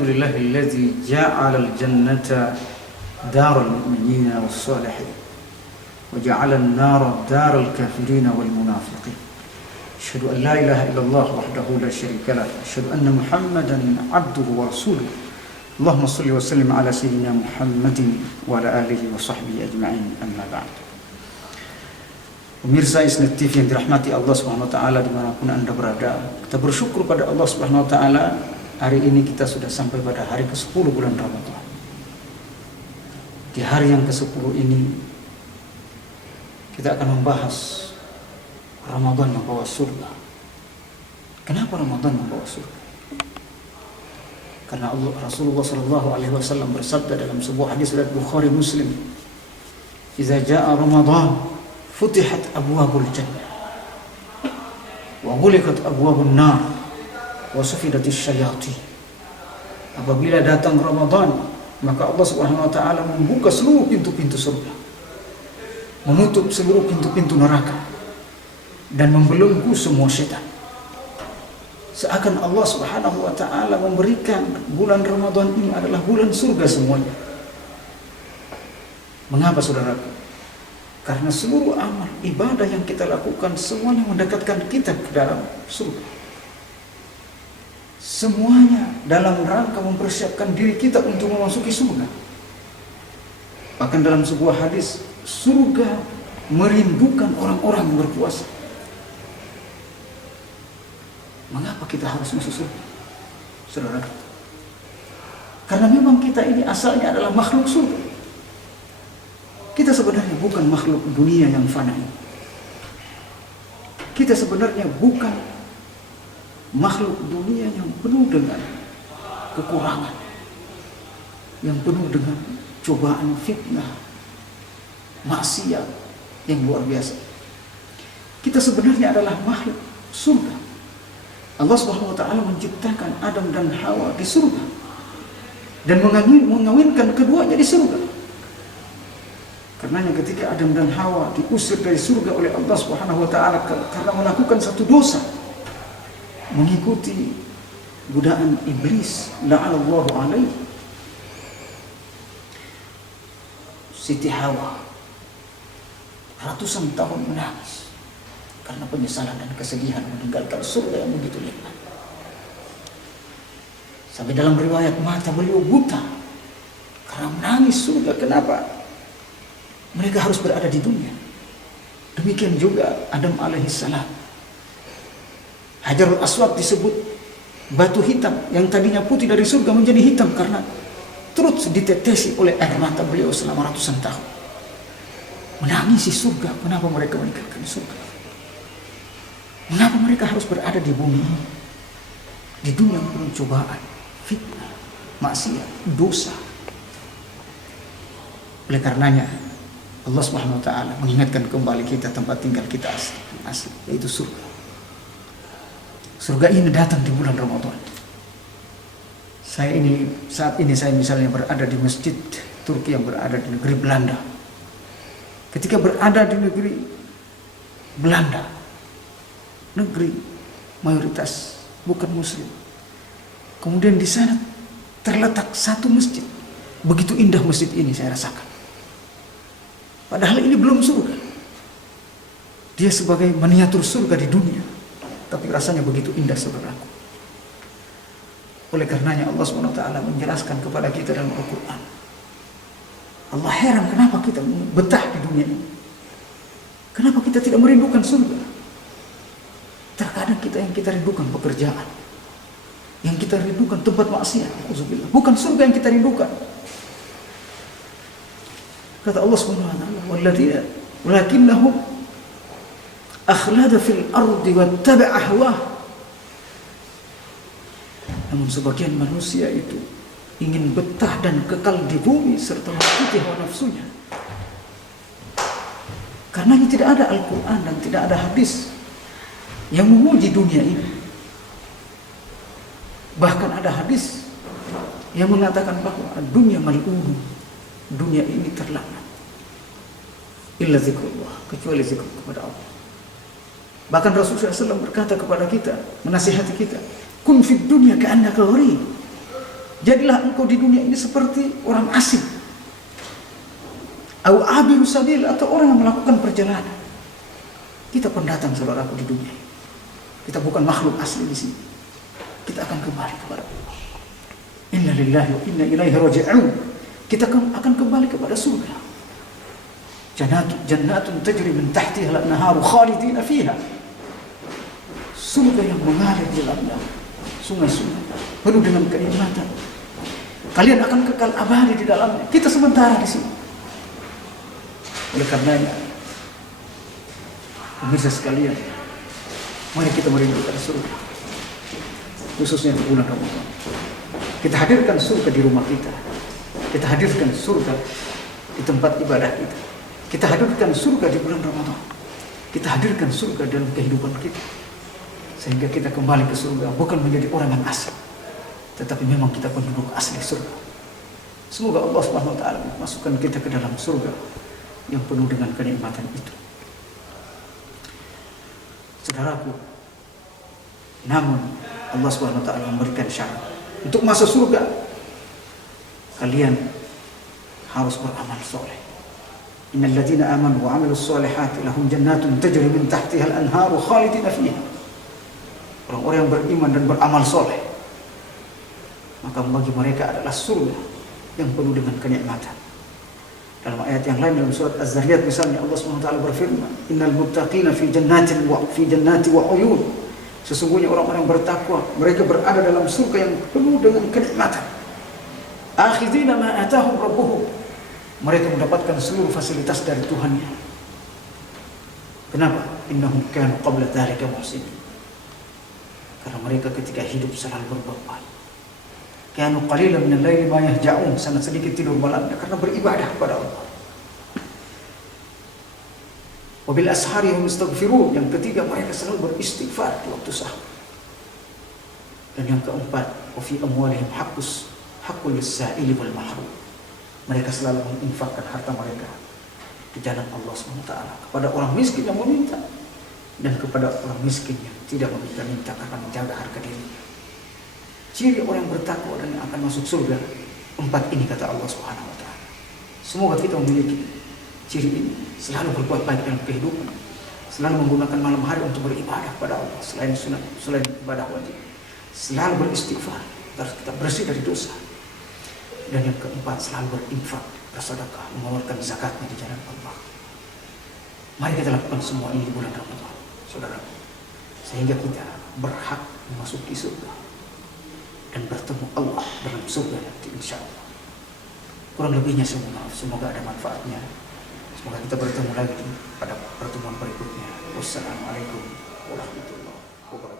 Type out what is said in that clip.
Alhamdulillahilladzi ja'alal jannata daral mu'minina was salihin wa ja'alan nara daral kafirina wal munafiqin. Asyhadu an la ilaha illallah wahdahu la syarika lah. Asyhadu anna Muhammadan abduhu wa rasuluh. Allahumma shalli wa sallim ala sayyidina Muhammadin wa ala alihi wa sahbihi ajma'in. Amma ba'd. Pemirsa Isnet TV yang dirahmati Allah Subhanahu wa taala dimanapun Anda berada, kita bersyukur pada Allah Subhanahu wa taala. Hari ini kita sudah sampai pada hari ke-10 bulan Ramadan. Di hari yang ke-10 ini kita akan membahas Ramadan membawa surga. Kenapa Ramadan membawa surga? Karena Rasulullah SAW bersabda dalam sebuah hadis riwayat Bukhari Muslim, "Idza jaa Ramadan, futihat abwabul jannah wa ghuliqat abwabun nar wa sufidatis syayatin." Apabila datang Ramadan, maka Allah Subhanahu wa taala membuka seluruh pintu-pintu surga, menutup seluruh pintu-pintu neraka, dan membelenggu semua setan. Seakan Allah Subhanahu wa taala memberikan bulan Ramadan ini adalah bulan surga semuanya. Mengapa saudaraku? Karena seluruh amal ibadah yang kita lakukan semuanya mendekatkan kita ke dalam surga. Semuanya dalam rangka mempersiapkan diri kita untuk memasuki surga. Bahkan dalam sebuah hadis, surga merindukan orang-orang yang berpuasa. Mengapa kita harus masuk surga, saudara? Karena memang kita ini asalnya adalah makhluk surga. Kita sebenarnya bukan makhluk dunia yang fana ini. Kita sebenarnya bukan makhluk dunia yang penuh dengan kekurangan, yang penuh dengan cobaan, fitnah, maksiat yang luar biasa. Kita sebenarnya adalah makhluk surga. Allah Subhanahu wa taala menciptakan Adam dan Hawa di surga dan mengawinkan keduanya di surga. Karenanya ketika Adam dan Hawa diusir dari surga oleh Allah Subhanahu wa taala karena melakukan satu dosa, mengikuti godaan iblis, la'anallahu alaihi, Siti Hawa ratusan tahun menangis karena penyesalan dan kesedihan meninggalkan surga yang begitu nikmat. Sampai dalam riwayat mata beliau buta karena menangis surga. Kenapa mereka harus berada di dunia? Demikian juga Adam alaihissalam. Hajarul Aswad disebut batu hitam yang tadinya putih dari surga menjadi hitam karena terus ditetesi oleh air mata beliau selama ratusan tahun. Menangisi surga. Kenapa mereka meninggalkan surga? Mengapa mereka harus berada di bumi ini? Di dunia yang penuh cobaan, fitnah, maksiat, dosa. Oleh karenanya Allah Subhanahu wa taala mengingatkan kembali kita tempat tinggal kita asli, yaitu surga. Surga ini datang di bulan Ramadan. Saat ini saya misalnya berada di masjid Turki yang berada di negeri Belanda. Ketika berada di negeri Belanda, negeri mayoritas bukan muslim, kemudian di sana terletak satu masjid. Begitu indah masjid ini saya rasakan. Padahal ini belum surga. Dia sebagai miniatur surga di dunia, tapi rasanya begitu indah saudaraku. Oleh karenanya Allah SWT menjelaskan kepada kita dalam Al-Quran. Allah heran kenapa kita betah di dunia ini. Kenapa kita tidak merindukan surga? Terkadang yang kita rindukan pekerjaan, yang kita rindukan tempat maksiat. Bukan surga yang kita rindukan. Kata Allah SWT, "Walladzina walakinnahum akhlada fil ardi wattaba'a ahwah." Namun sebagian manusia itu ingin betah dan kekal di bumi serta mengikuti hawa nafsunya. Karena tidak ada Al-Quran dan tidak ada hadis yang memuji dunia ini. Bahkan ada hadis yang mengatakan bahwa dunia mal'un, dunia ini terlaknat, illa zikrullah, kecuali zikr kepada Allah. Bahkan Rasulullah SAW berkata kepada kita, menasihati kita, kun fid dunya ka'annaka gharib. Jadilah engkau di dunia ini seperti orang asing, au abiru sabil, atau orang yang melakukan perjalanan. Kita pendatang, saudaraku, di dunia. Kita bukan makhluk asli di sini. Kita akan kembali kepada Allah. Inna lillahi wa inna ilaihi raji'un. Kita akan kembali kepada surga. Jannatun tajri min tahtiha al-anharu khalidina fiha. Surga yang mengalir di dalamnya sungai-sungai penuh dengan kenikmatan. Kalian akan kekal abadi di dalamnya. Kita sementara di sini. Oleh karenanya, pemirsa sekalian, mari kita merindukan surga, khususnya di bulan Ramadan. Kita hadirkan surga di rumah kita. Kita hadirkan surga di tempat ibadah kita. Kita hadirkan surga di bulan Ramadan. Kita hadirkan surga dalam kehidupan kita, sehingga kita kembali ke surga bukan menjadi orang yang asing, tetapi memang kita penduduk asli surga. Semoga Allah Subhanahu wa taala masukkan kita ke dalam surga yang penuh dengan kenikmatan itu. Saudaraku, namun Allah Subhanahu wa taala memberikan syarat. Untuk masuk surga, kalian harus beramal soleh. Innal ladzina amanu wa 'amilus solihati lahum jannatun tajri min tahtiha al-anharu khalidina fiha. Orang-orang yang beriman dan beramal soleh, maka bagi mereka adalah surga yang penuh dengan kenikmatan. Dalam ayat yang lain dalam surat Az-Zariyat misalnya, Allah SWT berfirman, innal muttaqina fi jannati wa uyun. Sesungguhnya orang-orang bertakwa, mereka berada dalam surga yang penuh dengan kenikmatan. Akhidina ma atahum rabbuhum. Mereka mendapatkan seluruh fasilitas dari Tuhannya. Kenapa? Innahum kanu qabla dzalika muhsinin. Karena mereka ketika hidup selalu berbuat baik. Kanu qalilan minal laili ma yahja'un, sangat sedikit tidur malamnya karena beribadah kepada Allah. Wabil ashari hum istaghfirun. Yang ketiga, mereka selalu beristighfar di waktu sahur. Dan yang keempat, wa fi amwalihim haqqul lis-sa'ili wal mahrum. Mereka selalu menginfakkan harta mereka di jalan Allah SWT kepada orang miskin yang meminta dan kepada orang miskin yang tidak meminta-minta karena menjaga harga dirinya. Ciri orang bertakwa dan yang akan masuk surga, 4 ini kata Allah Subhanahu wa taala. Semoga kita memiliki ciri ini, selalu berbuat baik dalam kehidupan, selalu menggunakan malam hari untuk beribadah kepada Allah selain sunat, selain ibadah wajib, selalu beristighfar agar kita bersih dari dosa. Dan yang keempat, selalu berinfak, bersedekah, mengeluarkan zakatnya di jalan Allah. Mari kita lakukan semua ini di bulan Ramadan, saudara, sehingga kita berhak memasuki surga dan bertemu Allah dalam surga nanti insya Allah. Kurang lebihnya saya mohon maaf, semoga ada manfaatnya. Semoga kita bertemu lagi pada pertemuan berikutnya. Wassalamualaikum warahmatullahi wabarakatuh.